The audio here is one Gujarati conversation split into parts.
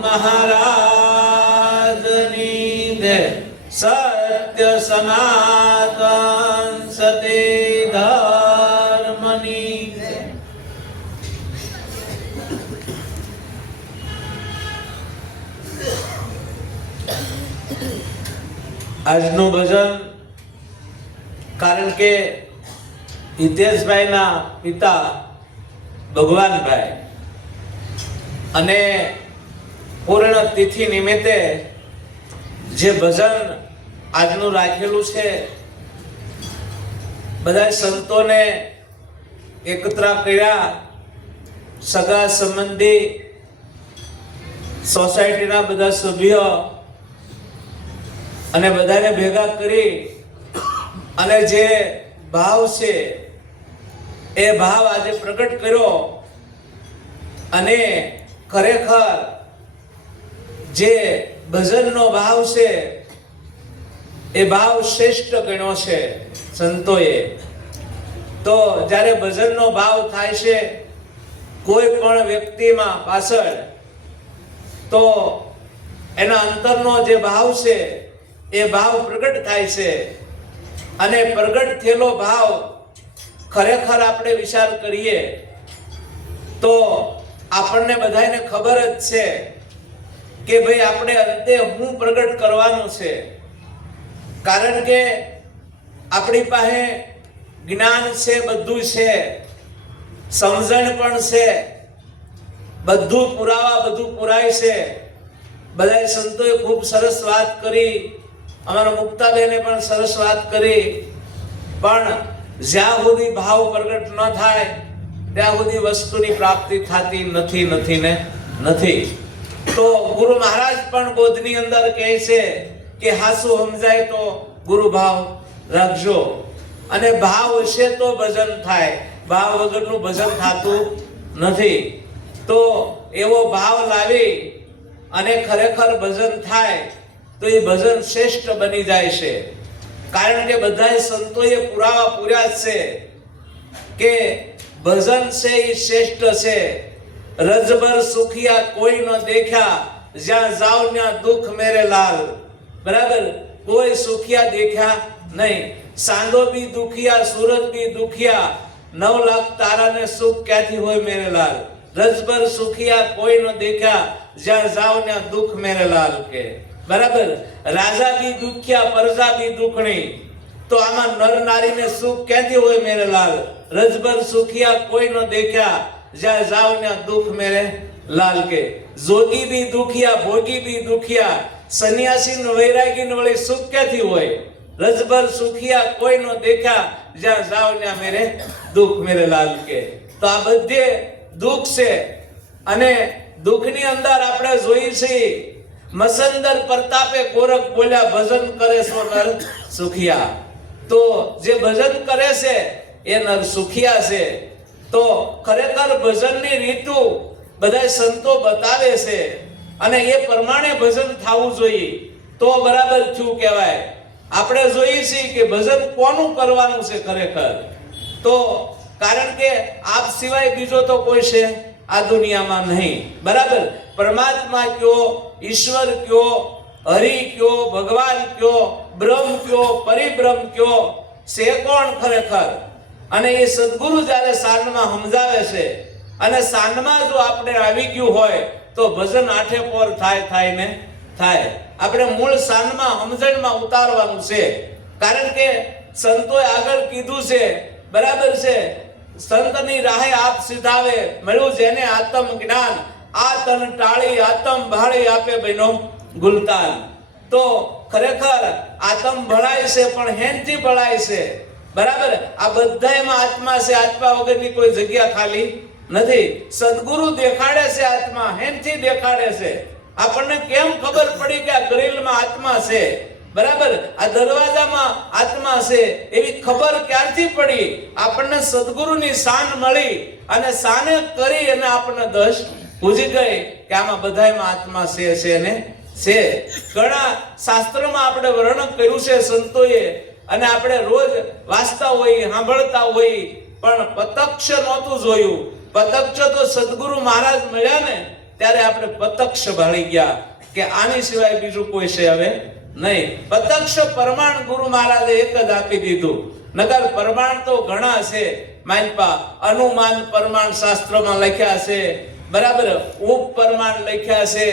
મહારાજની જય. સત્ય સનાતન સતે ધર્મની જય. આજનું ભજન કારણ કે હિતેશભાઈના પિતા ભગવાનભાઈ અને પૂર્ણ તિથિ નિમિત્તે જે ભજન આજનું રાખેલું છે, બધા સંતોને એકત્ર કર્યા, સગા સંબંધી, સોસાયટીના બધા સભ્યો અને બધાને ભેગા કરી અને જે ભાવ છે એ ભાવ આજે પ્રગટ કર્યો. અને ખરેખર જે ભજનનો ભાવ છે એ ભાવ શ્રેષ્ઠ ગણ્યો છે સંતોએ. તો જ્યારે ભજનનો ભાવ થાય છે કોઈ પણ વ્યક્તિમાં પાછળ, તો એના અંતરનો જે ભાવ છે એ ભાવ પ્રગટ થાય છે. અને પ્રગટ થયેલો ભાવ ખરેખર આપણે વિચાર કરીએ તો આપણને બધાને ખબર જ છે કે ભાઈ આપણે અંતે શું પ્રગટ કરવાનું છે. કારણ કે આપણી પાસે જ્ઞાન છે, બધું છે, સમજણ પણ છે, બધું પુરાવા બધું પુરાય છે. બધા સંતોએ ખૂબ સરસ વાત કરી, અમારા મુક્તાબેને પણ સરસ વાત કરી. પણ જ્યાં સુધી ભાવ પ્રગટ ન થાય ત્યાં સુધી વસ્તુની પ્રાપ્તિ થતી નથી. તો ગુરુ મહારાજ પણ બોધની અંદર કહે છે કે હાસુ સમજાય તો ગુરુ ભાવ રાખજો. અને ભાવ હશે તો ભજન થાય, ભાવ વગરનું ભજન થતું નથી. તો એવો ભાવ લાવી અને ખરેખર ભજન થાય તો એ ભજન શ્રેષ્ઠ બની જાય છે. કારણ કે બધા સંતોએ પુરાવા પૂર્યા છે કે ભજન છે એ શ્રેષ્ઠ છે. રજબર સુખિયા કોઈ ન દેખ્યા, જ્યાં જાવ ત્યાં દુઃખ મેરે લાલ. બરાબર, કોઈ સુખિયા દેખ્યા નહીં. સાંડો બી દુખિયા, સૂરજ બી દુખિયા, 9 લાખ તારાને સુખ ક્યાંથી હોય મેરે લાલ. રજબર સુખિયા કોઈ ન દેખ્યા, જ્યાં જાવ ત્યાં દુઃખ મેરે લાલ કે. બરાબર, રાજા બી દુખિયા, પ્રજા બી દુખણી, તો આમાં નર નારીને સુખ ક્યાંથી હોય મેરે લાલ. રજબર સુખિયા કોઈ ન દેખ્યા, જ્યાં જાવ ત્યાં દુઃખ મેરે લાલ કે. જોગી બી દુખિયા, ભોગી બી દુખિયા, સન્યાસી ને વૈરાગી ને વળી સુખ ક્યાંથી હોય. રજબર સુખિયા કોઈ ન દેખ્યા, જ્યાં જાવ ત્યાં મેરે દુઃખ મેરે લાલ કે. તો આ બધે દુઃખ છે. અને દુઃખની અંદર આપણે જોઈએ છીએ મસંદર પ્રતાપે ગોરખ બોલ્યા, ભજન કરે સો નર સુખિયા. તો જે ભજન કરે છે એ નર સુખિયા છે. તો ખરેખર ભજનની રીતુ બધા સંતો બતાવે છે અને એ પ્રમાણે ભજન થવું જોઈએ તો બરાબર થયું કહેવાય. આપણે જોઈએ છીએ કે ભજન કોનું કરવાનું છે ખરેખર. તો કારણ કે આપ સિવાય બીજો તો કોઈ છે આ દુનિયામાં નહીં. બરાબર, પરમાત્મા કયો, ઈશ્વર કયો, હરિ કયો, ભગવાન કયો, બ્રહ્મ કયો, પરિબ્રહ્મ કયો છે કોણ ખરેખર. અને એ સદગુરુ જ્યારે સાંજમાં સમજાવે છે અને સાંજમાં જો આપણે આવી ગયું હોય તો ભજન આઠે પોર થાય ને થાય. આપણે મૂળ સાંજમાં સમજણમાં ઉતારવાનું છે. કારણ કે સંતોએ આગળ કીધું છે, બરાબર છે, સંતની રાહે આપ સીધાવે, મળ્યું જેને આત્મ જ્ઞાન, આ તન ટાળી આત્મ ભાળી આપે બહેનો ગુલતાન. તો ખરેખર આત્મ ભળાય છે પણ હેનથી ભળાય છે. બરાબર, આ બધાયમાં આત્મા છે, આત્મા વગરની કોઈ જગ્યા ખાલી નથી. સદગુરુ દેખાડે છે આત્મા, હેનથી દેખાડે છે. આપણને કેમ ખબર પડી કે આ ગ્રીલમાં આત્મા છે, બરાબર, આ દરવાજામાં આત્મા છે, એવી ખબર ક્યારથી પડી? આપણને સદગુરુની શાન મળી અને શાને કરી અને આપણને દશ પૂજી ગઈ કે આમાં બધાયમાં આત્મા છે ને છે. ઘણા શાસ્ત્રોમાં આપણે વર્ણન કર્યું છે સંતોએ, અને આપણે રોજ વાંચતા હોઈએ, સાંભળતા હોઈએ, પણ પ્રત્યક્ષ નહોતું જોયું. પ્રત્યક્ષ તો સદગુરુ મહારાજ મળ્યા ને ત્યારે આપણે પ્રત્યક્ષ ભાળી ગયા કે આની સિવાય બીજું કોઈ છે હવે નહીં. પ્રત્યક્ષ પ્રમાણ ગુરુ મહારાજે એક જ આપી દીધું. નગર પ્રમાણ તો ઘણા છે માનપા. અનુમાન પ્રમાણ શાસ્ત્રમાં લખ્યા છે, બરાબર. ઉપ પ્રમાણ લખ્યા છે,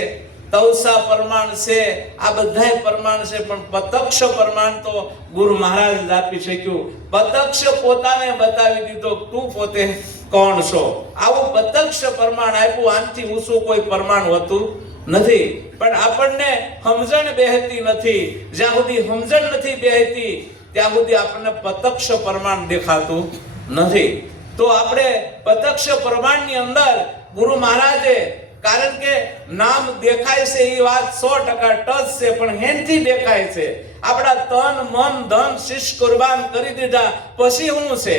તવસા પ્રમાણ છે, આ બધાય પ્રમાણ છે. પણ પ્રત્યક્ષ પ્રમાણ તો ગુરુ મહારાજ જ આપી શક્યું. પ્રત્યક્ષ પોતાને બતાવી દીધો તું પોતે કોણ છો. આવું પ્રત્યક્ષ પ્રમાણ આપ્યું. આનથી ઊંચું કોઈ પ્રમાણ હોતું નથી. પણ આપણને સમજણ બેહતી નથી. જ્યાં સુધી સમજણ નથી બેહતી ત્યાં સુધી આપણને પ્રત્યક્ષ પ્રમાણ દેખાતું નથી. તો આપણે પ્રત્યક્ષ પ્રમાણની અંદર ગુરુ મહારાજે, કારણ કે નામ દેખાય છે એ વાત 100% ટચ છે, પણ હેનથી દેખાય છે. આપણા તન મન ધન શીશ કુરબાન કરી દીધા પછી શું છે,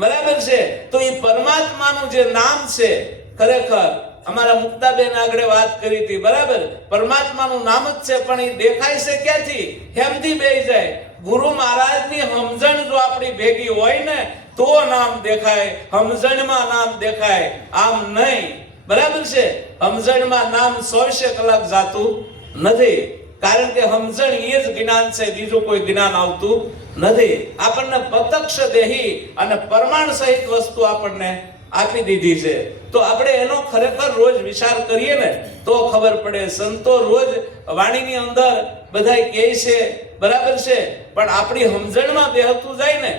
બરાબર છે. તો એ પરમાત્માનું જે નામ છે, ખરેખર અમારા મુક્તાબેન આગળ વાત કરી હતી, બરાબર. પરમાત્માનું નામ જ છે, પણ એ દેખાય છે ક્યાંથી? હેમથી બેહી જાય. ગુરુ મહારાજની સમજણ જો આપણી ભેગી હોય ને તો નામ દેખાય, સમજણમાં નામ દેખાય, આમ નહીં, બરાબર છે. સમજણમાં નામ 24 કલાક જાતું નથી, કારણ કે સમજણ એ જ જ્ઞાન છે, બીજું કોઈ જ્ઞાન આવતું નથી. આપણને પ્રત્યક્ષ દેહી અને પ્રમાણ સહિત વસ્તુ આપણને આપી દીધી છે. તો આપણે એનો ખરેખર રોજ વિચાર કરીએ ને તો ખબર પડે. સંતો રોજ વાણીની અંદર બધાય કહે છે, બરાબર છે, પણ આપણી સમજણમાં બેહતું જાય ને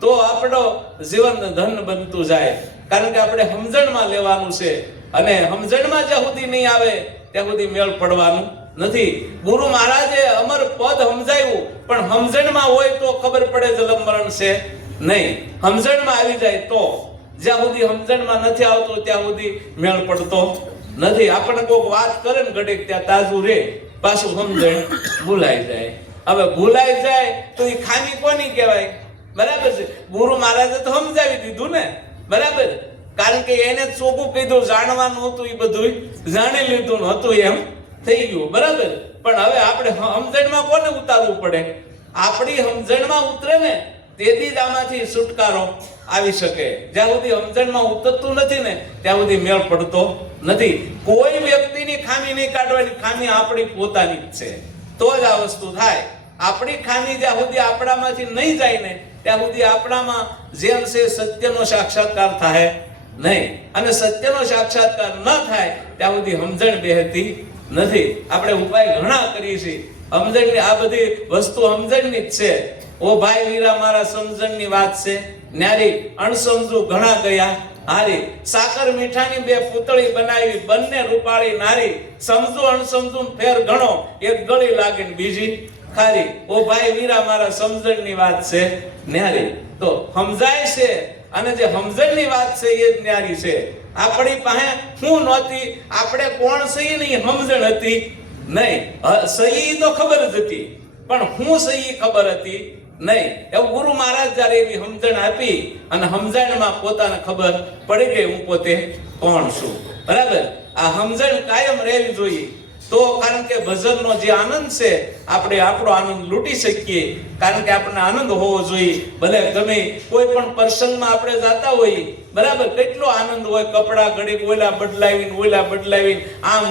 તો આપણો જીવન ધન બનતું જાય. કારણ કે આપણે સમજણમાં લેવાનું છે, અને સમજણમાં જ્યાં સુધી નહીં આવે ત્યાં સુધી મેળ પડવાનું નથી. ગુરુ મહારાજે અમર પદ સમજાયું, પણ સમજણમાં હોય તો ખબર પડે જન્મ મરણ છે નહીં. સમજણમાં આવી જાય તો, જ્યાં સુધી સમજણમાં નથી આવતો ત્યાં સુધી મેળ પડતો નથી. આપણને કોઈક વાત કરે ને ઘડીક ત્યાં તાજું રે, પાછું સમજણ ભૂલાઈ જાય. હવે ભૂલાઈ જાય તો એ ખામી કોની કહેવાય? બરાબર છે. ગુરુ મહારાજે તો સમજાવી દીધું ને, બરાબર. કારણ કે એને ચોખ્ખું કીધું, જાણવાનું હતું એ બધું જાણી લીધું હતું, એમ થઈ ગયું, બરાબર. પણ હવે આપણે સમજણમાં કોને ઉતારવું પડે? આપણી સમજણમાં ઉતરે ને તેથી જ આમાંથી છુટકારો આવી શકે. જ્યાં સુધી સમજણમાં ઉતરતું નથી ને ત્યાં સુધી મેળ પડતો નથી. કોઈ વ્યક્તિની ખામી નહીં કાઢવાની, ખામી આપણી પોતાની જ છે, તો જ આ વસ્તુ થાય. આપણી ખામી જ્યાં સુધી આપણામાંથી નહીં જાય ને ત્યાં સુધી આપણામાં જેમ છે સત્યનો સાક્ષાત્કાર થાય નહીં. અને સત્યનો સાક્ષાત્કાર ન થાય ત્યાં સુધી સમજણ બેહતી નથી. આપણે ઉપાય ઘણા કરીએ છીએ સમજણની. આ બધી વસ્તુ સમજણની જ છે. ઓ ભાઈ વીરા મારા સમજણની વાત છે ન્યારી, અણસમજુ ઘણા ગયા હારી. સાકર મીઠાની બે પૂતળી બનાવી, બંને રૂપાળી નારી. સમજુ અણસમજુ ફેર ઘણો, એક ગળી લાગે ને બીજી ખારી. ઓ ભાઈ વીરા મારા સમજણની વાત છે ન્યારી. તો સમજાય છે, અને જે સમજણની વાત છે એ જ ન્યારી છે. આપણી પાસે શું નહોતી, આપણે કોણ સહી નહીં સમજણ હતી નહીં. સહી તો ખબર જ હતી, પણ હું સહી ખબર હતી નહીં. એવું ગુરુ મહારાજ જયારે એવી સમજણ આપી અને સમજણમાં પોતાને ખબર પડી ગઈ હું પોતે કોણ છું, બરાબર. આ સમજણ કાયમ રહેવી જોઈએ. તો કારણ કે ભજનનો જે આનંદ છે આપણે આપણો આનંદ લૂંટી શકીએ. કારણ કે આપણને આનંદ હોવો જોઈએ. ભલે ગમે કોઈ પણ પ્રસંગમાં આપણે જતા હોઈએ, બરાબર, કેટલો આનંદ હોય. કપડા ઘડીક ઓલા બદલાવીને આમ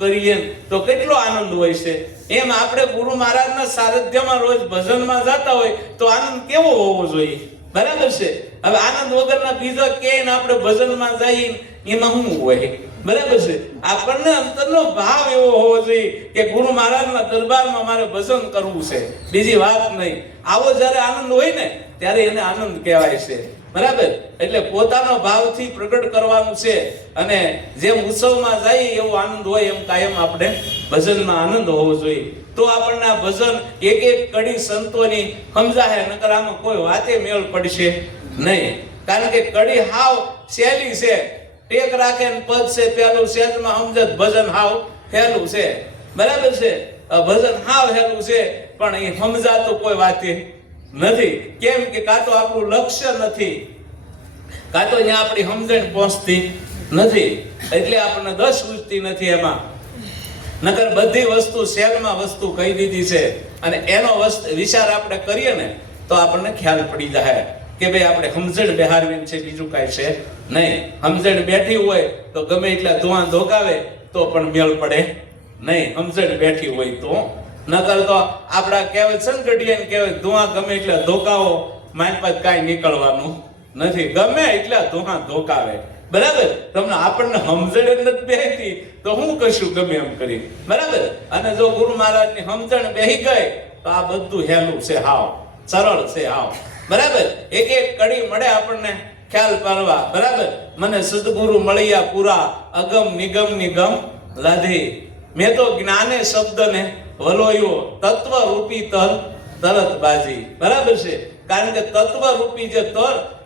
કરીએ તો કેટલો આનંદ હોય છે. એમ આપણે ગુરુ મહારાજના સાનિધ્યમાં રોજ ભજનમાં જતા હોય તો આનંદ કેવો હોવો જોઈએ, બરાબર છે. હવે આનંદ વગરના બીજા કે આપણે ભજનમાં જઈએ એમાં શું હોય, બરાબર છે. આપણને અંતરનો ભાવ એવો હોવો જોઈએ કે ગુરુ મહારાજના દરબારમાં મારે ભજન કરવું છે, બીજી વાત નહીં. આવો જ્યારે આનંદ હોય ને ત્યારે એને આનંદ કહેવાય છે, બરાબર. એટલે પોતાનો ભાવથી પ્રગટ કરવાનું છે. અને જેમ ઉત્સવમાં જાય એવો આનંદ હોય એમ કાયમ આપણે ભજનમાં આનંદ હોવો જોઈએ. તો આપણને આ ભજન એક એક કડી સંતોની સમજાય, નકર આમાં કોઈ વાતે મેળ પડશે નહીં. કારણ કે કડી હાવ સહેલી છે, ટેક રાખે ને પદ છે પેલું, સેજમાં સમજત ભજન હાવ હેલું છે, બરાબર છે. ભજન હાવ હેલું છે, પણ એ સમજાતું કોઈ વાતે નથી. કેમ કે કાં તો આપણું લક્ષ્ય નથી, કાં તો અહીંયા આપણી સમજણ પહોંચતી નથી, એટલે આપણને દસ ઉજતી નથી એમાં. નકર બધી વસ્તુ સેલમાં વસ્તુ કહી દીધી છે, અને એનો વિચાર આપણે કરીએ ને તો આપણને ખ્યાલ પડી જાય કે ભાઈ આપણે સમજણ બહારવી છે, બીજું કાંઈ છે નહીં. સમજણ બેઠી હોય તો ગમે એટલા ધુઆ ધોકાવે તો પણ મેળ પડે નહીં. સમજણ બેઠી હોય તો નકર તો આપડા કહેવાય સંગઠિયાને કહેવાય ધુઆ ગમે એટલા ધોકાવો મારી પાસે કાંઈ નીકળવાનું નથી. ગમે એટલા ધુઆ ધોકાવે બરાબર, તમને આપણને સમજણ નથી બેહતી તો હું કશું ગમે એમ કરી બરાબર. અને જો ગુરુ મહારાજની સમજણ બેહી ગઈ તો આ બધું હેલું છે, હાવ સરળ છે હાવ બરાબર. એક એક કડી મળે આપણને ખ્યાલ પાડવા બરાબર. મને સદગુરુ મળ્યા પૂરા અગમ નિગમ નિગમ લાધી. મેં તો જ્ઞાને શબ્દને વલોયો તત્વ રૂપી તલ તરત બાજી બરાબર છે. કારણ કે તત્વ રૂપી જે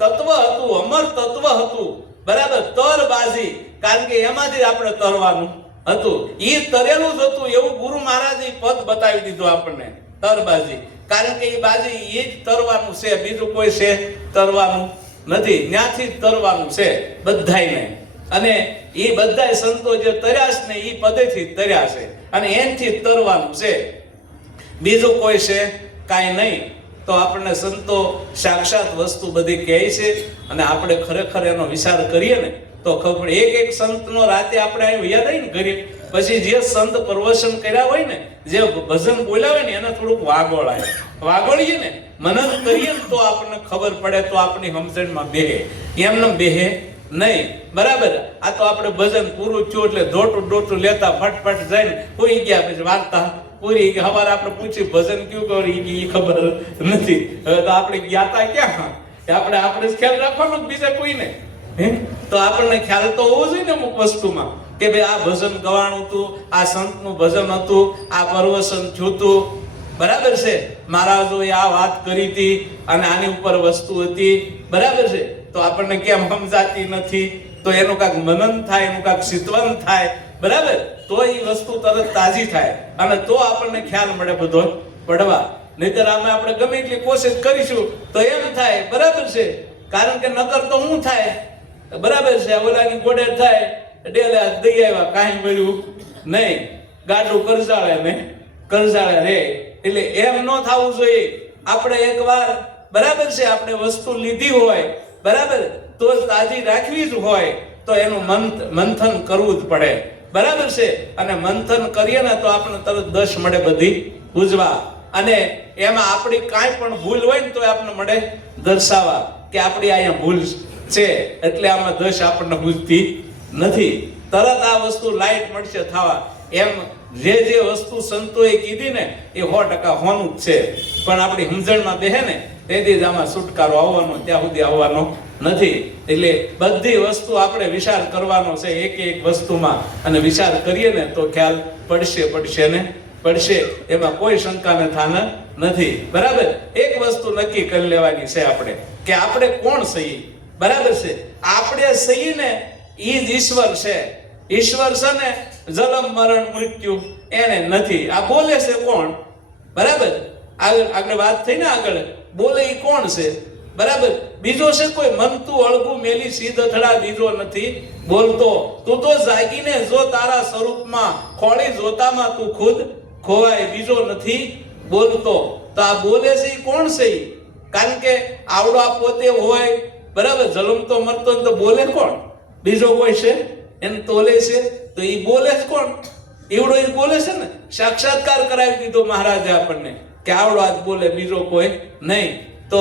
તત્વ હતું, અમર તત્વ હતું બરાબર, તર બાજી, કારણ કે એમાંથી આપણે તરવાનું હતું. એ તરેલું જ હતું એવું ગુરુ મહારાજે પદ બતાવી દીધું આપણને, તરબાજી. કારણ કે એ બાજી એ જ તરવાનું છે, બીજું કોઈ છે તરવાનું નથી. ત્યાંથી જ તરવાનું છે બધાયને. અને એ બધાય સંતો જે તર્યા છે ને એ પદેથી જ તર્યા છે અને એનથી જ તરવાનું છે, બીજું કોઈ છે કાંઈ નહીં. તો આપણને સંતો સાક્ષાત વસ્તુ બધી કહે છે અને આપણે ખરેખર એનો વિચાર કરીએ ને તો ખબર. એક એક સંતનો રાતે આપણે અહીં યાદ આવીને કરીએ, પછી જે સંત પ્રવચન કર્યા હોય ને, જે ભજન બોલ્યા હોય ને એને થોડુંક વાગોળીએ ને, મનન કરીએ ને તો આપણને ખબર પડે, તો આપણી સમજણમાં બેહે. એમને બેહે નહીં બરાબર. આ તો આપણે ભજન પૂરું થયું એટલે દોટું લેતા ફટફટ જઈને હોઈ ગયા, પછી વાર્તા પૂરી. હવારે આપણે પૂછ્યું ભજન કયું કર્યું એ ખબર નથી. હવે તો આપણે ગયા ક્યાં, આપણે જ ખ્યાલ રાખવાનો, બીજા કોઈ નહીં. તો આપણને ખ્યાલ તો હોવો જોઈએ ને અમુક વસ્તુમાં કે ભાઈ આ ભજન ગવાણું હતું, આ સંતનું ભજન હતું, આ પ્રવચન થયું હતું બરાબર છે, મહારાજોએ આ વાત કરી હતી અને આની ઉપર વસ્તુ હતી બરાબર છે. તો આપણને કેમ સમજાતી નથી? તો એનું કાંઈક મનન થાય, એનું કાંઈક ચિંતવન થાય બરાબર, તો એ વસ્તુ તરત તાજી થાય અને તો આપણને ખ્યાલ મળે બધો પડવા. નહીતર આમાં આપણે ગમે એટલી કોશિશ કરીશું તો એમ થાય બરાબર છે. કારણ કે નકર તો શું થાય બરાબર છે, ઓલાની ગોડે થાય ડેલે દઈ આવ્યા કાંઈ મળ્યું નહીં, ગાડું કરજાળે ને કરજાળે રે. એટલે એમ ન થવું જોઈએ. આપણે એકવાર બરાબર છે આપણે વસ્તુ લીધી હોય બરાબર તો તાજી રાખવી જ હોય તો એનું મંથન કરવું જ પડે બરાબર છે. અને મંથન કરીએ ને તો આપણને તરત દશ મળે બધી પૂજવા. અને એમાં આપણી કાંઈ પણ ભૂલ હોય ને તો આપણને મળે દર્શાવવા કે આપણી અહીંયા ભૂલ છે, એટલે આમાં દશ આપણને બુજતી નથી. તરત આ વસ્તુ લાઈટ મળશે થવા. એમ જે વસ્તુ સંતોએ કીધી ને એ 100% હોનું જ છે, પણ આપણી સમજણમાં બેહે ને તેથી જ આમાં છુટકારો આવવાનો, ત્યાં સુધી આવવાનો નથી. એટલે બધી વસ્તુ આપણે વિચાર કરવાનો છે એક એક વસ્તુમાં, અને વિચાર કરીએ ને તો ખ્યાલ પડશે ને પડશે, એમાં કોઈ શંકાને થાન નથી બરાબર. એક વસ્તુ નક્કી કરી લેવાની છે આપણે કે આપણે કોણ સહી બરાબર છે. આપણે સહી ને ઈ જ ઈશ્વર છે. ઈશ્વર છે ને જન્મ મરણ મૃત્યુ એને નથી. આ બોલે છે કોણ બરાબર, આગળ વાત થઈ ને, આગળ બોલે ઈ કોણ છે બરાબર. બીજો છે કોઈ મનતું અળગું મેલી સીધ અથડા બીજો નથી બોલતો. તું તો જાગીને જો તારા સ્વરૂપમાં ખોળી જોતામાં તું ખુદ ખોવાય બીજો નથી બોલતો. તો આ બોલે છે ઈ કોણ છે? કારણ કે આવડો આ પોતે હોય બરાબર, જલમતો મરતો તો બોલે કોણ? બીજો કોઈ છે એને તોલે છે? તો ઈ બોલે જ કોણ? એવડો ઈ બોલે છે ને. સાક્ષાત્કાર કરાવી દીધો મહારાજે આપણને કે આવડો આજ બોલે, બીજો કોઈ નહીં. તો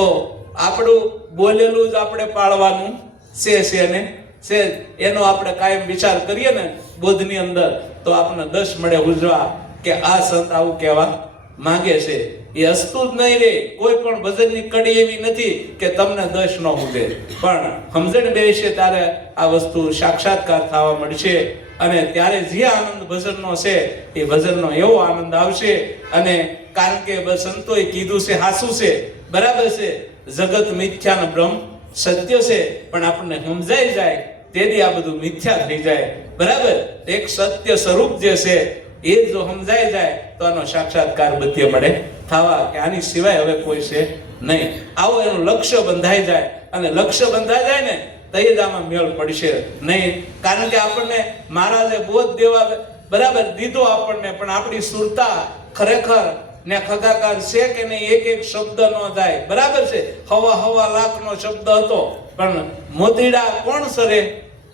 આપણું બોલેલું જ આપણે પાળવાનું છે ને છે. એનો આપણે કાયમ વિચાર કરીએ ને બોધની અંદર તો આપણને દશ મળે ઉજવા કે આ સંત આવું કહેવા માંગે છે. એ હસતું જ નહીં રે. કોઈ પણ ભજનની કડી એવી નથી કે તમને દશ ન ઉડે, પણ સમજણ બેસે ત્યારે આ વસ્તુ સાક્ષાત્કાર થવા મળશે. અને ત્યારે જે આનંદ ભજનનો છે એ ભજનનો એવો આનંદ આવશે. અને કારણ કે સંતોએ કીધું છે હાસું છે બરાબર છે, જગત મિથ્યા ને બ્રહ્મ સત્ય છે. પણ આપણને સમજાઈ જાય તેથી આ બધું મિથ્યા થઈ જાય બરાબર. એક સત્ય સ્વરૂપ જે છે એ જો સમજાઈ જાય તો આનો સાક્ષાત્કાર બધે મળે થવા કે આની સિવાય હવે કોઈ છે નહીં. આવો એનું લક્ષ્ય બંધાઈ જાય, અને લક્ષ્ય બંધાઈ જાય ને તો જ આમાં મેળ પડશે નહીં. કારણ કે આપણને મહારાજે બોધ દેવા બરાબર દીધો આપણને, પણ આપણી સુરતા ખરેખર ને ખગાકાર છે કે નહીં, એક એક શબ્દ નો જાય બરાબર છે. હવા લાખનો શબ્દ હતો પણ મોતીડા કોણ સરે?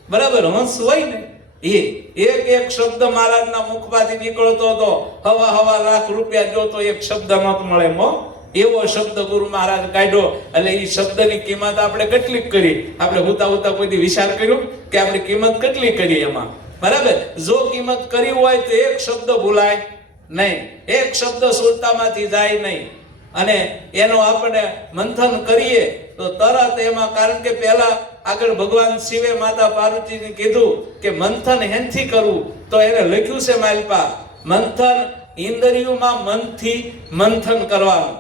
બરાબર, હંસ હોય ને એ એક એક શબ્દ મહારાજના મુખમાંથી નીકળતો હતો, હવા લાખ રૂપિયા જો તો એક શબ્દ નત મળે મો, એવો શબ્દ ગુરુ મહારાજ કાઢ્યો. એટલે એ શબ્દની કિંમત આપણે કેટલી કરી? આપણે હુતા કોઈ વિચાર કર્યો કે આપણે કિંમત કેટલી કરી એમાં? બરાબર, જો કિંમત કરી હોય તો એક શબ્દ ભૂલાય નહીં, એક શબ્દ સુરતામાંથી જાય નહીં. અને એનો આપણે મંથન કરીએ તો તરત એમાં, કારણ કે પહેલા આગળ ભગવાન શિવે માતા પાર્વતીને કીધું કે મંથન હેનથી કરવું, તો એને લખ્યું છે માલપા, મંથન ઇન્દ્રિયોમાં મનથી મંથન કરવાનું.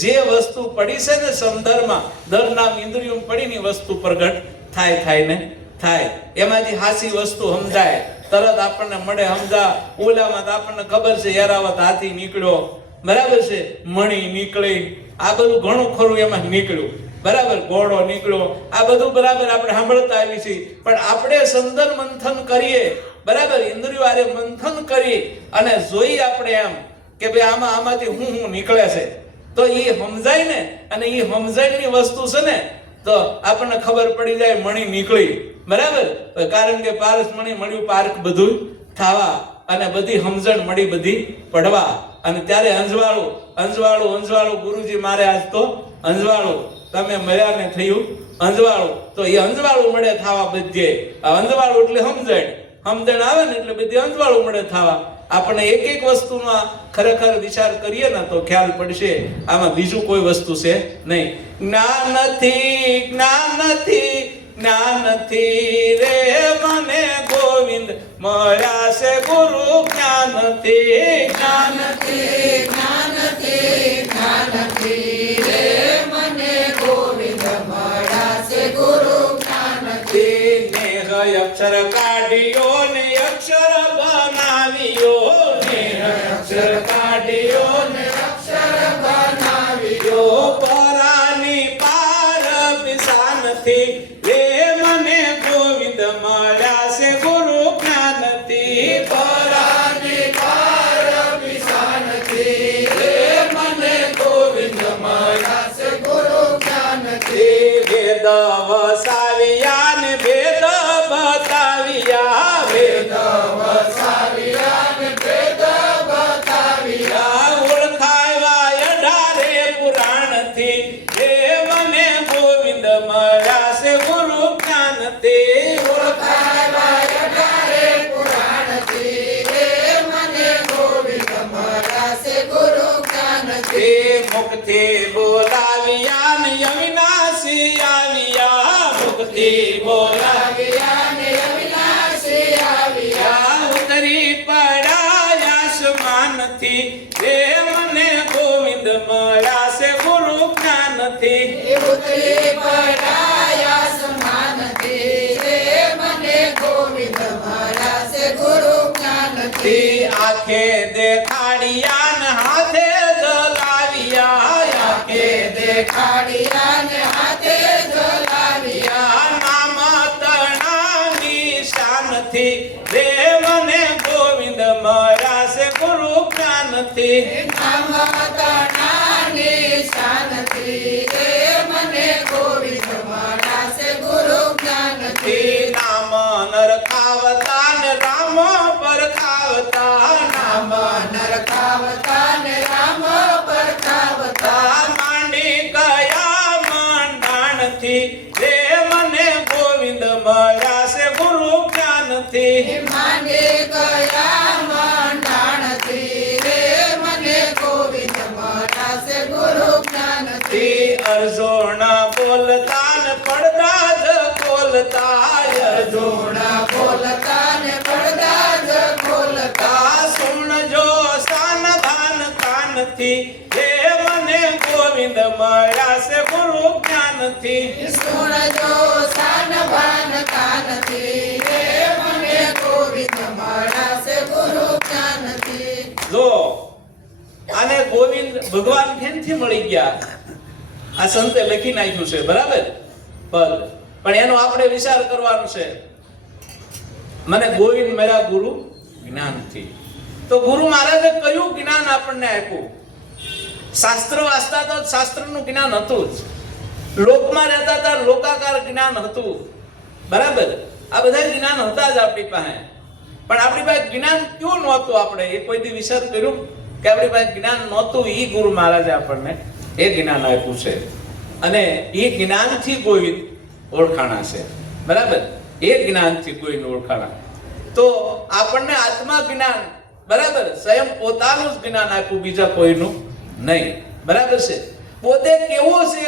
જે વસ્તુ પડી છે ને સંદર્ભમાં, દરનામ ઇન્દ્રિયો પડીની વસ્તુ પ્રગટ થાય ને થાય, એમાંથી હાસી વસ્તુ સમજાય, તરત આપણને મળે સમજા. ઓલામાં તો આપણને ખબર છે એરાવત હાથી નીકળ્યો, બરાબર છે, મણી નીકળી, આ બધું ઘણું ખરું એમાં નીકળ્યું, બરાબર, ઘોડો નીકળ્યો, આ બધું બરાબર આપણે સાંભળતા આવી છીએ. પણ આપણે સંદર મંથન કરીએ, બરાબર, ઇન્દ્રિયો આરે મંથન કરી અને જોઈ આપણે એમ કે ભાઈ આમાંથી હું નીકળે છે, તો એ સમજાય ને. અને એ સમજાયની વસ્તુ છે ને, તો આપણને ખબર પડી જાય મણી નીકળી, બરાબર, કારણ કે પારસ મણી મળ્યું, પાર્ક બધું થાવા, અને બધી સમજણ મળી બધી પડવા. અને ત્યારે અંજવાળું ગુરુજી મારે આજ તો અંજવાળું તમે મળ્યા ને થયું અંજવાળું. તો એ અંજવાળું મળે થાવા બધે. અંજવાળું એટલે સમજણ આવે ને એટલે બધી અંજવાળું મળે થાવા. આપણે એક એક વસ્તુનો ખરેખર વિચાર કરીએ ને તો ખ્યાલ પડશે આમાં બીજું કોઈ વસ્તુ છે નહીં. જ્ઞાનથી રે મને ગોવિંદ મળ્યા છે ગુરુ. જ્ઞાનથી રે મને ગોવિંદ મળ્યા છે ગુરુ. જ્ઞાનથી નેહ અક્ષર કાઢ્યો ને અક્ષર બનાવ્યો, અક્ષર કાઢ્યો ને અક્ષર બનાવ્યો. પરાની પાર પિસાનથી રે મને ગોવિંદ મળ્યા છે ગુરુ. જ્ઞાનથી પરાની પાર પિસાનથી રે મને ગોવિંદ મળ્યા છે ગુરુ. જ્ઞાનથી વેદ વસાવ્યા ને ભેદ બતાવ્યા, વેદ વસાવ્યા ને ભેદ બતાવ્યા. ઓળખાવ્યા 18 પુરાણથી રે મને ગોવિંદ મળ્યા છે ગુરુ. જ્ઞાનથી ઓળખાવ્યા 18 પુરાણથી રે મને ગોવિંદ મળ્યા છે ગુરુ. જ્ઞાનથી મુખથી બોલાવ્યા ને અવિનાશી આવ્યા, મુખથી બોલાવ્યા ને અવિનાશી આવ્યા. ઉતરી પડ્યા આસમાનથી રે મને ગોવિંદ મળ્યા છે ગુરુ. જ્ઞાનથી ઉતરી પડ્યા આસમાનથી રે મને ગોવિંદ મળ્યા છે ગુરુ. જ્ઞાનથી આંખે દેખાડ્યા ને હાથે જલાવ્યા, આંખે દેખાડ્યા ને હાથે જલાવ્યા. નામ તણાની શાનથી રે મને ગોવિંદ મળ્યા છે ગુરુ. જ્ઞાનથી નામ તણાની શાનથી રે મને ગોવિંદ મળ્યા છે ગુરુ. જ્ઞાનથી નામ નરખાવતા ને રામ પરખાવતા, નામ નરખાવતા ને રામ પરખાવતા. માંડી ગયા મંડાણથી રે મને ગોવિંદ મળ્યા છે ગુરુ. જ્ઞાનથી માંડી ગયા મંડાણથી રે મને ગોવિંદ મળ્યા છે ગુરુ. જ્ઞાનથી અર્જુન બોલતા ને પડદા જ ખોલતા, અર્જુન બોલતા ને પડદા જ ખોલતા. સુણજો સાન ભાન કાનથી રે મને ગોવિંદ મળ્યા છે ગુરુ. જ્ઞાનથી સુણજો સાન ભાન કાનથી રે મને ગોવિંદ મળ્યા છે ગુરુ. જ્ઞાનથી જો આને ગોવિંદ ભગવાન કેમથી મળી ગયા આ સંતે લખી નાખ્યું છે, બરાબર, પણ એનો આપણે વિચાર કરવાનો છે. મને ગોવિંદ મળ્યા ગુરુ જ્ઞાનથી. તો ગુરુ મહારાજે કયું જ્ઞાન આપણને આપ્યું? શાસ્ત્ર વાંચતા તો શાસ્ત્રનું જ્ઞાન હતું જ, લોકમાં રહેતા હતા, લોકાકાર જ્ઞાન હતું, બરાબર. આ બધા જ્ઞાન હતા જ આપણી પાસે, પણ આપણી પાસે જ્ઞાન ક્યું નહોતું? આપણે એ કોઈ દી વિચાર કર્યું કે આપણી પાસે જ્ઞાન નહોતું? ઈ ગુરુ મહારાજે આપણને એ જ્ઞાન આપ્યું છે, અને એ જ્ઞાનથી ગોવિંદ ઓળખાણા છે, બરાબર. એ જ્ઞાનથી ગોવિંદ ઓળખાણા. તો આપણને આત્મા જ્ઞાન, બરાબર, સ્વયં પોતાનું જ જ્ઞાન આપ્યું, બીજા કોઈનું નહીં, બરાબર છે. પોતે કેવો છે?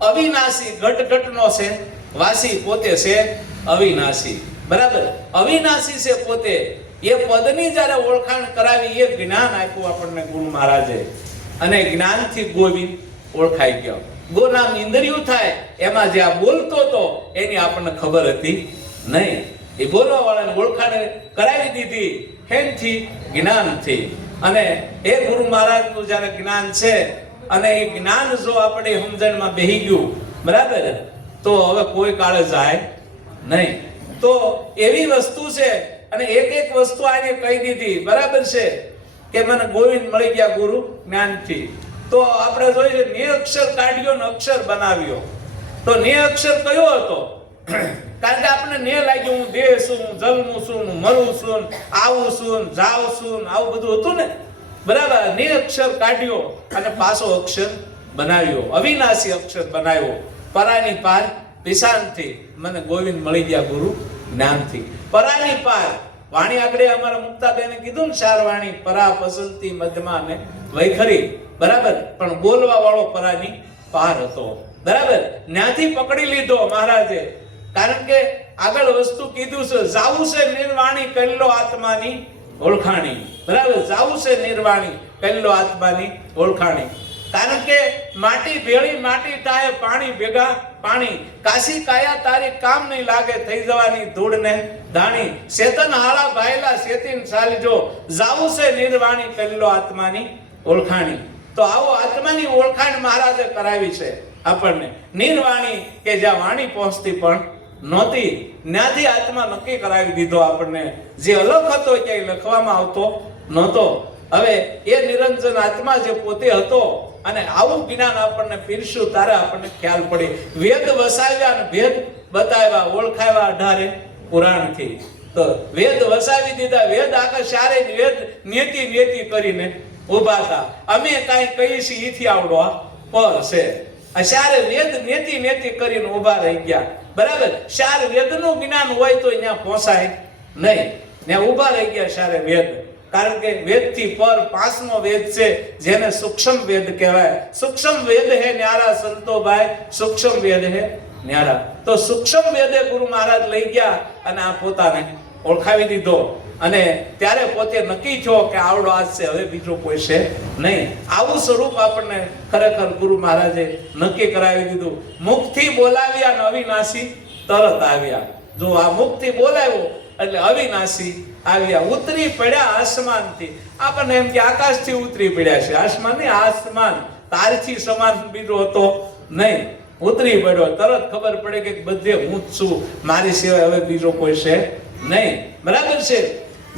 અવિનાશી, ઘટ ઘટનો છે વાસી, પોતે છે અવિનાશી, બરાબર. અવિનાશી છે પોતે. એ પદની જ્યારે ઓળખાણ કરાવી, એ જ્ઞાન આપ્યું આપણને ગુરુ મહારાજે, અને જ્ઞાનથી ગોવિંદ ઓળખાઈ ગયો. ગો નામ ઇન્દ્રિયું થાય, એમાં જે આ બોલતો હતો એની આપણને ખબર હતી નહીં. એ બોલવા વાળાને ઓળખાણ કરાવી દીધી, હેનથી, જ્ઞાનથી. અને એ ગુરુ મહારાજનું જ્યારે જ્ઞાન છે, અને એ જ્ઞાન જો આપણે સમજણમાં બેહી ગયું, બરાબર, તો હવે કોઈ કાળે જાય નહીં. તો એવી વસ્તુ છે, અને એક એક વસ્તુ આને કહી દીધી, બરાબર છે, કે મને ગોવિંદ મળી ગયા ગુરુ જ્ઞાનથી. તો આપણે જોઈએ ને અક્ષર કાઢ્યો ને અક્ષર બનાવ્યો. તો ને અક્ષર કયો હતો? કારણ કે આપણે ને લાગ્યું હું દેહ છું, હું જન્મું છું, હું મરું છું, આવું છું, જાઉં છું, આવું બધું હતું ને, બરાબર. ને અક્ષર કાઢ્યો અને પાછો અક્ષર બનાવ્યો, અવિનાશી અક્ષર બનાવ્યો. પરાની પાર વિશાનથી મને ગોવિંદ મળી ગયા ગુરુ જ્ઞાનથી. પરાની પાર વાણી આગળ અમારા મુક્તાબેને કીધું ને, ચાર વાણી, પરા, પસંતી, મધ્યમાં અને વૈખરી, બરાબર. પણ બોલવા વાળો પરાની પાર હતો, બરાબર. ત્યાંથી પકડી લીધો મહારાજે, કારણ કે આગળ વસ્તુ કીધું છે, જાવું છે નિર્વાણી, કલ્લો આત્માની ઓળખાણી, બરાબર. જાવું છે નિર્વાણી, કલ્લો આત્માની ઓળખાણી. કારણ કે માટી ભેળી માટી થાય, પાણી ભેગા પાણી. કાશી કાયા તારી કામ નહીં લાગે, થઈ જવાની ધૂળ ને ધાણી. શેતન હાળા ભાયલા શેતીન ચાલજો, જાવું છે નિર્વાણી, કલ્લો આત્માની ઓળખાણી. તો આવો આત્માની ઓળખાણ મહારાજે કરાવી છે આપણને. નિર્વાણી, કે જ્યાં વાણી પહોંચતી પણ નહોતી, ત્યાંથી આત્મા નક્કી કરાવી દીધો આપણને. જે અલગ હતો ક્યાંય લખવામાં આવતો નહોતો. હવે એ નિરંજન આત્મા જે પોતે હતો, અને આવું જ્ઞાન આપણને પીરસ્યું, તારે આપણને ખ્યાલ પડી. વેદ વસાવ્યા અને ભેદ બતાવ્યા, ઓળખાવ્યા 18 પુરાણથી. તો વેદ વસાવી દીધા, વેદ આખા સારે વેદ નેતિ નેતિ કરીને ઉભા હતા. અમે કાંઈ કહીએ છીએ એથી આવડો પર છે. આ સારે વેદ નેતિ નેતિ કરીને ઉભા રહી ગયા, બરાબર. ચાર વેદનું જ્ઞાન હોય તો અહીંયા પહોંચાય નહીં, ત્યાં ઉભા રહી ગયા સારે વેદ. કારણ કે વેદથી પર પાંચમો વેદ છે, જેને સૂક્ષ્મ વેદ કહેવાય. સૂક્ષ્મ વેદ હે ન્યારા સંતોભાઈ, સૂક્ષ્મ વેદ હે ન્યારા. તો સૂક્ષ્મ વેદે ગુરુ મહારાજ લઈ ગયા અને આ પોતાને ઓળખાવી દીધો. અને ત્યારે પોતે નક્કી થયો કે આવડો આજ છે, હવે બીજો કોઈ છે નહીં. આવું સ્વરૂપ આપણને ખરેખર ગુરુ મહારાજે નક્કી કરાવી દીધું. મુખથી બોલાવ્યા ને અવિનાશી તરત આવ્યા. જો આ મુખથી બોલાવ્યો એટલે અવિનાશી આવ્યા. ઉતરી પડ્યા આસમાનથી. આપણને એમ કે આકાશથી ઉતરી પડ્યા છે, આસમાન નહીં, આસમાન. તારથી સમાન બીજો હતો નહીં. ઉતરી પડ્યો, તરત ખબર પડે કે બધે હું જ છું, મારી સિવાય હવે બીજો કોઈ છે નહીં, બરાબર છે.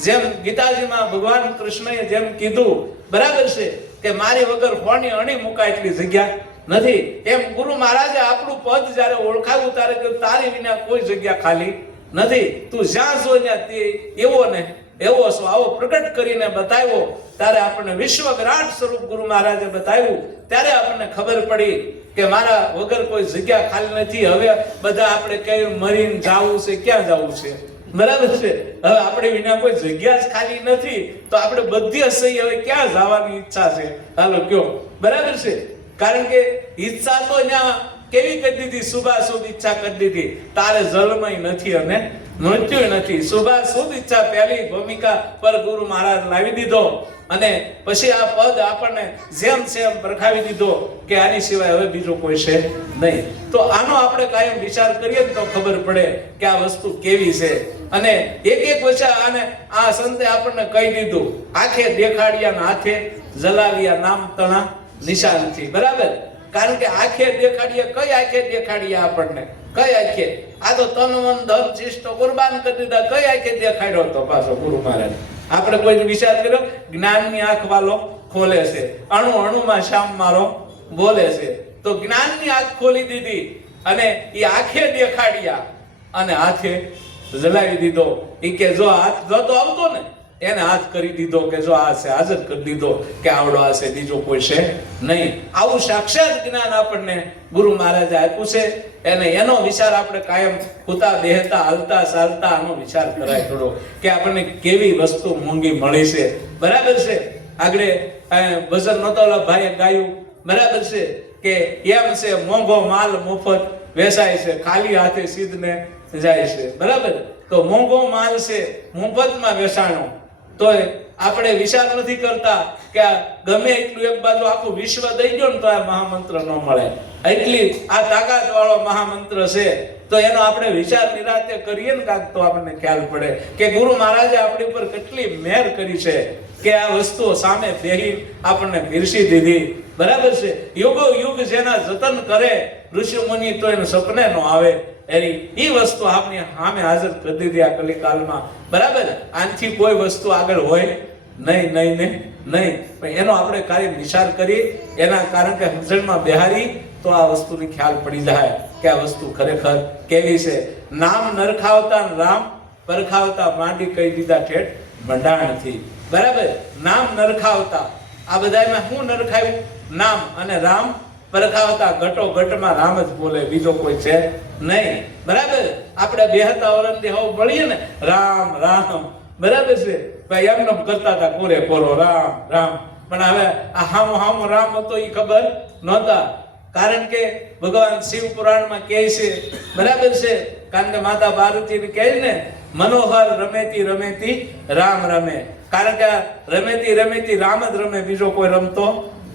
જેમ ગીતાજીમાં ભગવાન કૃષ્ણએ જેમ કીધું, બરાબર છે, કે મારી વગર કોની અણી મુકાય એટલી જગ્યા નથી. એમ ગુરુ મહારાજે આપણું પદ જ્યારે ઓળખાવ્યું, ત્યારે કે તારી વિના કોઈ જગ્યા ખાલી નથી. તું જ્યાં જો ત્યાં તે એવો ને એવો છો. આવો પ્રગટ કરીને બતાવ્યો. ત્યારે આપણને વિશ્વ વિરાટ સ્વરૂપ ગુરુ મહારાજે બતાવ્યું. ત્યારે આપણને ખબર પડી કે મારા વગર કોઈ જગ્યા ખાલી નથી. હવે બધા આપણે કઈ મરીને જાવું છે, ક્યાં જવું છે, બરાબર છે. હવે આપણે વિના કોઈ જગ્યા જ ખાલી નથી, તો આપણે બધી હસી હવે ક્યાં જવાની ઈચ્છા છે? હાલો કયો, બરાબર છે. કારણ કે ઈચ્છા તો ત્યાં કેવી કરી દીધી? શુભાશુભ ઈચ્છા કરી દીધી. તારે જન્મય નથી અને મૃત્યુ નથી. શુભાશુભ ઈચ્છા પહેલી ભૂમિકા પર ગુરુ મહારાજ લાવી દીધો. અને પછી આ પદ આપણને જેમ સેમ પરખાવી દીધો કે આની સિવાય હવે બીજો કોઈ છે નહીં. તો આનો આપણે કાયમ વિચાર કરીએ તો ખબર પડે કે આ વસ્તુ કેવી છે. અને એક એક વચ્ચે આને આ સંતે આપણને કહી દીધું, આંખે દેખાડ્યા હાથે જલાવ્યા, નામ તણા નિશાનથી, બરાબર. કારણ કે આંખે દેખાડીએ, કઈ આંખે દેખાડીએ આપણને? કઈ આંખે? આ તો તન મન ધન ચિષ્ટ કુરબાન કરી દીધા. કઈ આંખે દેખાડ્યો તો પાછો ગુરુ મહારાજ? આપણે કોઈ વિચાર કર્યો? જ્ઞાનની આંખ વાલો ખોલે છે, અણુ અણુમાં શ્યામ મારો બોલે છે. તો જ્ઞાનની આંખ ખોલી દીધી અને એ આંખે દેખાડ્યા અને હાથે જલાવી દીધો. એ કે જો હાથ જોતો આવતો ને એને હાથ કરી દીધો કે જો આ છે, હાજર કરી દીધો કે આવડો આ છે, બીજો કોઈ છે નહીં. આવું સાક્ષાત જ્ઞાન આપણને ગુરુ મહારાજે આપ્યું છે. એને એનો વિચાર આપણે કાયમ ઉતા બેહતા હાલતા ચાલતા આનો વિચાર કરાય થોડો કે આપણને કેવી વસ્તુ મોંઘી મળી છે. બરાબર છે. આગળ ભજન નોતોલા ભાઈએ ગાયું. બરાબર છે કે એમ છે મોંઘો માલ મફત વેચાય છે, ખાલી હાથે સિદ્ધને જાય છે. બરાબર. તો મોંઘો માલ છે મફતમાં વેચાણો, તો આપણે વિચાર નથી કરતા કે ગમે એટલું એક બાજુ આખું વિશ્વ દઈ ગયો ને તો આ મહામંત્ર ન મળે. એટલી આ તાકાત વાળો મહામંત્ર છે. તો એનો આપણે વિચાર નિરાતે કરીએ ને કાંક તો આપણને ખ્યાલ પડે કે ગુરુ મહારાજે આપણી ઉપર કેટલી મહેર કરી છે કે આ વસ્તુઓ સામે બેહી આપણને પીરસી દીધી. બરાબર છે. યુગો યુગ જેના જતન કરે ઋષિ મુનિ તો એને સપને નો આવે એની ઈ વસ્તુ આપણી સામે હાજર કરી દીધી આ કલિકાલમાં. બરાબર. આનથી કોઈ વસ્તુ આગળ હોય નહીં નહીં નહીં નહીં. પણ એનો આપણે કાર્ય વિચાર કરી એના કારણ કે સમજણમાં બેહારી તો આ વસ્તુની ખ્યાલ પડી જાય કે આ વસ્તુ ખરેખર કેવી છે. નામ નરખાવતા રામ પરખાવતા માંડી કહી દીધા ઠેઠ મંડાણથી. બરાબર. નામ નરખાવતા આ બધામાં શું નરખાયું? નામ અને રામ પરખાવતા ઘટો ઘટમાં રામ જ બોલે, બીજો કોઈ છે નહીં. બરાબર. આપણે બેહતા ઓરંદી હોવ મળીએ ને રામ રામ. બરાબર છે. ભાઈ એમનો કરતા હતા કોરે કોરો રામ રામ. પણ હવે આ હામો હામો રામ હતો એ ખબર નહોતા. કારણ કે ભગવાન શિવ પુરાણમાં કહે છે. બરાબર છે. કારણ કે માતા પાર્વતીને કહે ને મનોહર રમેતી રમેતી રામ રમે. કારણ કે રમેતી રમેતી રામ જ રમે, બીજો કોઈ રમતો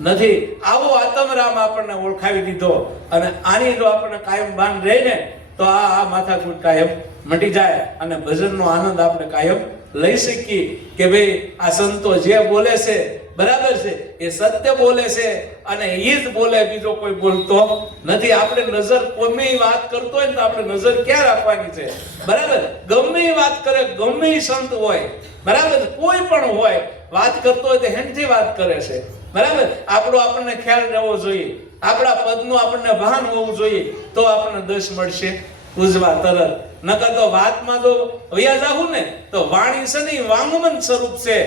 નથી. આવો આત્મ રામ આપણને ઓળખાવી દીધો. અને આની જો આપણને કાયમ ભાન રહે ને તો આ માથાકૂટ કાયમ મટી જાય અને ભજનનો આનંદ આપણે કાયમ લઈ શકીએ કે ભાઈ આ સંતો જે બોલે છે બરાબર છે એ સત્ય બોલે છે અને એ જ બોલે, બીજો કોઈ બોલતો નથી. આપણે નજર ગમે વાત કરતો હોય ને તો આપણે નજર ક્યાં રાખવાની છે? બરાબર. ગમે વાત કરે, ગમે સંત હોય, બરાબર, કોઈ પણ હોય, વાત કરતો હોય તો હેનથી વાત કરે છે. બરાબર. આપણો આપણને ખ્યાલ રહેવો જોઈએ, આપણા પદનું આપણને ભાન હોવું જોઈએ, તો આપણને દશ મળશે ઉજવા તરત. નકર તો વાતમાં જો વયા જાવું ને તો વાણી છે ને વાંગમન સ્વરૂપ છે,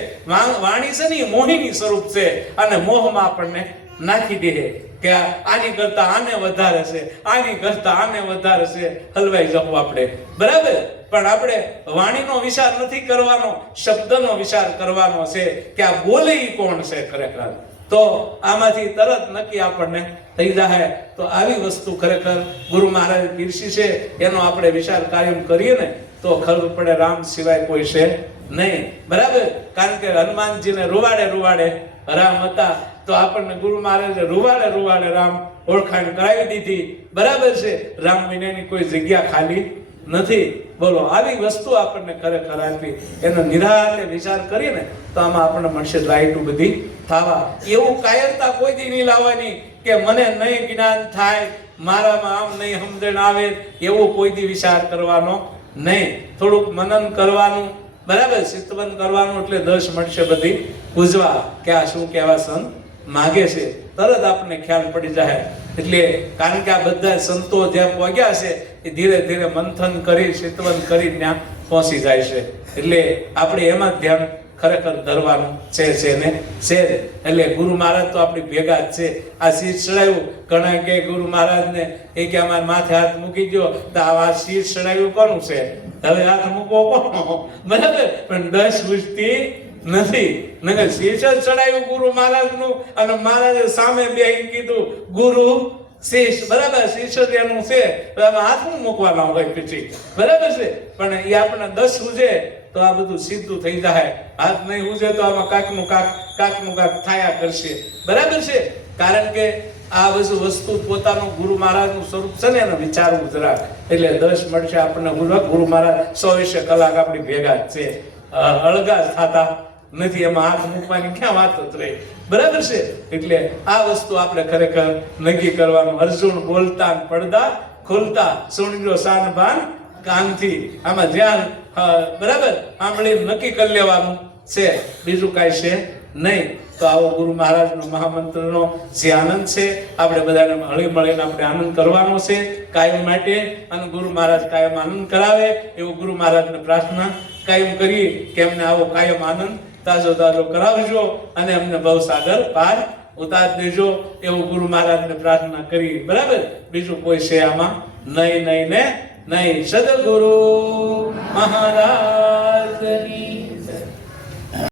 વાણી છે ને મોહિની સ્વરૂપ છે અને મોહમાં આપણને નાખી દે કે આની કરતા આને વધારે છે, આની કરતા આને વધારે છે, હલવાઈ જવું આપણે. બરાબર. પણ આપણે વાણીનો વિચાર નથી કરવાનો, શબ્દનો વિચાર કરવાનો છે કે આ બોલે ઈ કોણ છે ખરેખર. તો આમાંથી તરત નક્કી આપણને થઈ જાય. તો આવી વસ્તુ ખરેખર ગુરુ મહારાજ પીરસી છે, એનો આપણે વિચાર કાયમ કરીએ ને તો ખબર પડે રામ સિવાય કોઈ છે નહીં. બરાબર. કારણ કે હનુમાનજીને રૂવાડે રૂવાડે રામ હતા, તો આપણને ગુરુ મહારાજે રૂવાડે રૂવાડે રામ ઓળખાણ કરાવી દીધી. બરાબર છે. રામ વિનાની કોઈ જગ્યા ખાલી નથી. બોલો. આવી વસ્તુ આપણને ખરેખર આપી એનો નિરાતે વિચાર કરીએ ને તો આમાં આપણને મળશે લાઈટું બધી થવા. એવું કાયરતા કોઈ દી નહીં લાવવાની કે મને નહીં જ્ઞાન થાય, મારામાં આમ નહીં સમજણ આવે, એવો કોઈ દી વિચાર કરવાનો નહીં. થોડુંક મનન કરવાનું. બરાબર. ચિંતન કરવાનું એટલે દશ મળશે બધી પૂજવા કે આ શું કહેવા સંત માગે છે. તરત આપણને ખ્યાલ પડી જાય. એટલે કારણ કે આ બધા સંતો જ્યાં પહોંચ્યા છે એ ધીરે ધીરે મંથન કરી ચિંતન કરી ત્યાં પહોંચી જાય છે. એટલે આપણે એમાં ધ્યાન ખરેખર ધરવાનું છે ને છે. એટલે ગુરુ મહારાજ તો આપણી ભેગા જ છે. આ શીશ ચડાવ્યું, ઘણા કે ગુરુ મહારાજને એ કે અમારા માથે હાથ મૂકી દો, તો આ શીશ ચડાવ્યું કોનું છે? હવે હાથ મૂકવો કોનો? બરાબર. પણ દસ પૂછતી નથી. નકર શીશ જ ચડાવ્યું ગુરુ મહારાજનું અને મહારાજે સામે બેહીને કીધું ગુરુ શીશ. બરાબર. શીશ જ એનું છે, હાથ હું મૂકવાના હોય પછી. બરાબર છે. પણ એ આપણને 10 ઉજે તો આ બધું સીધું થઈ જાય. હાથ નહીં ઉજે તો આમાં કાકનું કાક થાયા કરશે. બરાબર છે. કારણ કે આ બધું વસ્તુ પોતાનું ગુરુ મહારાજનું સ્વરૂપ છે ને એને વિચારવું જરા. એટલે 10 મળશે આપણને. ગુરુ મહારાજ 24 કલાક આપણી ભેગા જ છે, અળગા જ થતા નથી. એમાં હાથ મૂકવાની ક્યાં વાત જ રહી. બરાબર છે. એટલે આ વસ્તુ આપણે ખરેખર નક્કી કરવાનું. અર્જુન બોલતા પડદા ખોલતા, સુણજો શાન ભાન કાનથી. આમાં ધ્યાન બરાબર સાંભળી નક્કી કરી લેવાનું છે, બીજું કાંઈ છે નહીં. તો આવો ગુરુ મહારાજનો મહામંત્રનો જે આનંદ છે આપણે બધાને હળી મળીને આપણે આનંદ કરવાનો છે કાયમ માટે. અને ગુરુ મહારાજ કાયમ આનંદ કરાવે એવું ગુરુ મહારાજને પ્રાર્થના કાયમ કરી કે એમને આવો કાયમ આનંદ તાજો તાજો કરાવજો અને અમને ભવસાગર પાર ઉતાર દેજો એવું ગુરુ મહારાજને પ્રાર્થના કરી. બરાબર, બીજું કોઈ છે આમાં નહીં, નહીં ને નહીં. સદગુરુ મહારાજ